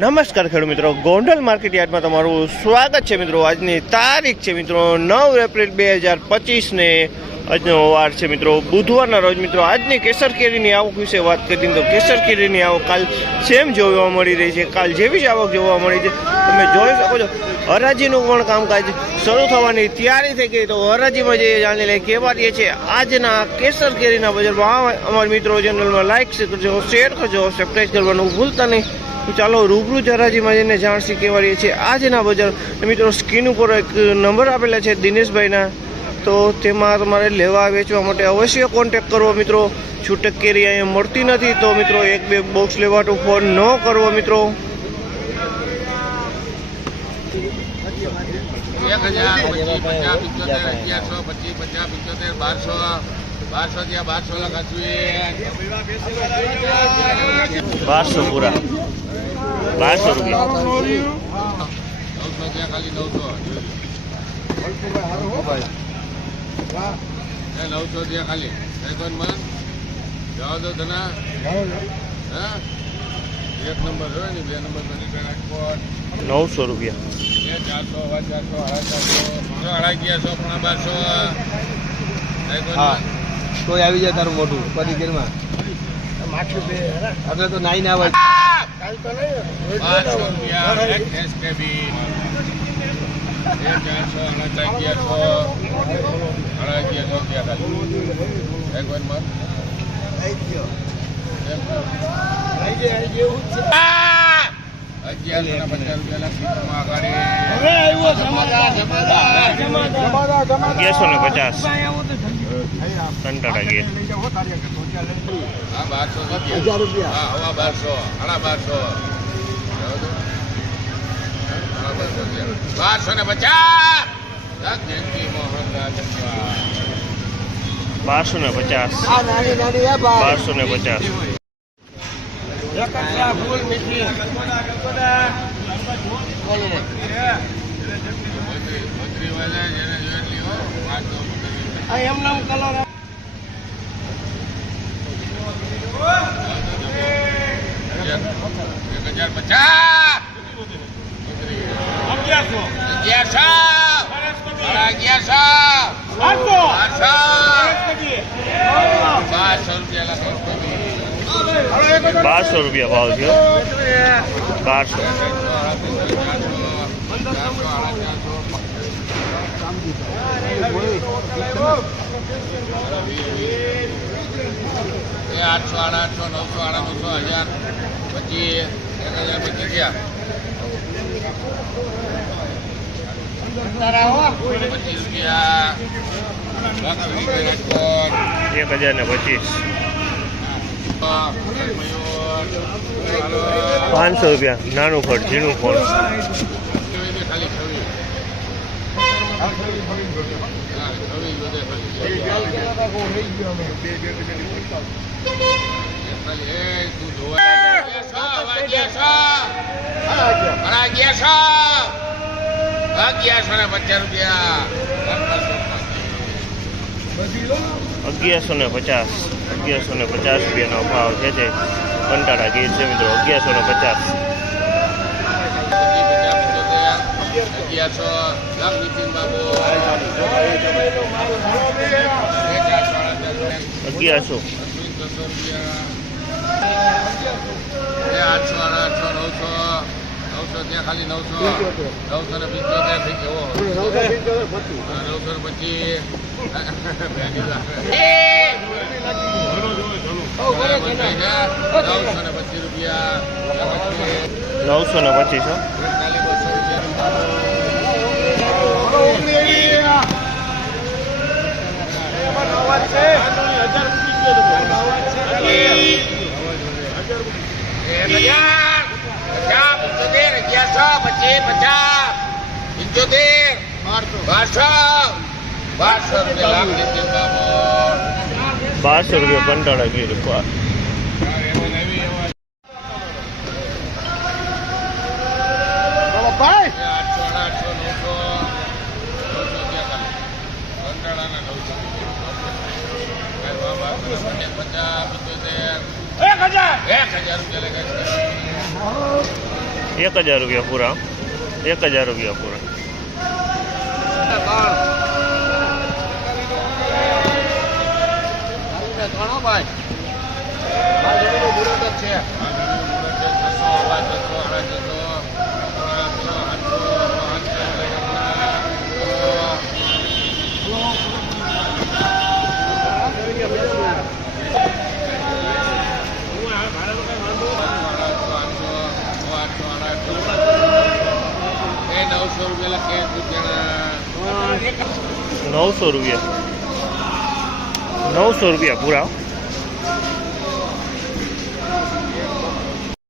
નમસ્કાર ખેડૂત મિત્રો. ગોંડલ માર્કેટ યાર્ડમાં તમારું સ્વાગત છે મિત્રો. આજની તારીખ છે મિત્રો નવ એપ્રિલ બે હજાર પચીસને આજનો વાર છે મિત્રો. બુધવારના રોજ મિત્રો આજની કેસર કેરીની આવક વિશે વાત કરીએ તો કેસર કેરીની આવક કાલ સેમ જોવા મળી રહી છે. કાલ જેવી જ આવક જોવા મળી છે. તમે જોઈ શકો છો, હરાજીનું પણ કામકાજ શરૂ થવાની તૈયારી થઈ ગઈ. તો હરાજીમાં જઈએ જાણી લઈએ કહેવા રહે છે, આજના કેસર કેરીના બજારમાં અમારા મિત્રો ચેનલમાં લાઇક કરજો શેર કરજો સબસ્ક્રાઈબ કરવાનું ભૂલતા નહીં. ચાલો રૂબરૂ હરાજીમાં જઈને જાણશી કહેવા રહી છે. આજના બજાર મિત્રો સ્ક્રીન ઉપર એક નંબર આપેલા છે દિનેશભાઈના. તો તેમાં તમારે લેવા વેચવા માટે અવશ્ય કોન્ટેક કરવો મિત્રો. છૂટક કેરી અહીંયા મળતી નથી તો મિત્રો એક બે બોક્સ લેવાનું ફોન ન કરવો મિત્રો. એક હજાર પચીસ પચાસ પંચોતેર અગિયારસો પચીસ પચાસ પંચોતેર બારસો બારસો ત્યાં બારસો લખાશું બારસો પૂરા. બારસો રૂપિયા. નવસો ત્યાં ખાલી નવસો. એ નવસો ત્યાં ખાલી મન? જવા દો ધના હા? એક નંબર હોય ને બે નંબર બની રાજકોટ નવસો રૂપિયા. બે ચારસો ચારસો સાડા ચારસો. પોણા બારસો કઈ કોઈ હા. આવી જાય તારું મોટું પરી ગીરમાં આપણે તો નાઈ ના આવે પાંચસો રૂપિયા એક એસકેબી બે ચારસો સાડા અગિયારસો સાડા અગિયારસો રૂપિયા ખાલી એક વાર મત અગિયારસો ને પચાસ. કંટાળા ગીર બારસો હજાર રૂપિયા. બારસો સાડા બારસો. બારસો ને પચાસ! જયંતિ મોહન રાજવા બારસો ને પચાસ. આ નાની નાની આ બા બારસો ને પચાસ. એક હજાર પચાસ અગિયારસો. અગિયારસો. બારસો. બારસો રૂપિયા લખો બારસો રૂપિયા ભાવ છે. બારસો. આઠસો આડા આઠસો, નવસો આડા નવસો, હજાર. પછી એક હજાર પછી ગયા પચીસ રૂપિયા. એક હજાર ને પચીસ. પાંચસો રૂપિયા. નાનું ફળ ઝીણું ફળ. અગિયારસો ને પચાસ રૂપિયા. અગિયારસો ને પચાસ અગિયારસો ને પચાસ રૂપિયાનો ભાવ છે તે કંટાળા ગીર છે મિત્રો અગિયારસો ને પચાસ. અગિયારસો આઠસો આઠસો નવસો નવસો ત્યાં ખાલી નવસો. નવસો ને પિત્તોતેર થઈ ગયો. નવસો પચીસ. નવસો ને પચીસો પચીસ પચાસ પંચોતેર બારસો બારસો રૂપિયા લાખ નીતિન બાબુ બારસો રૂપિયા કંટાળા ગીર ભાઈ આઠસો આઠસો નવસો નવસો ત્યાં ખાલી કંટાળાના નવસો પચાસ પંચોતેર એક હજાર એક હજાર રૂપિયા લગાડી એક હજાર રૂપિયા પૂરા એક હજાર રૂપિયા પૂરા ત્રણ ભાઈ. છે. નવસો રૂપિયા કે રૂપિયાના નવસો રૂપિયા. નવસો રૂપિયા પૂરા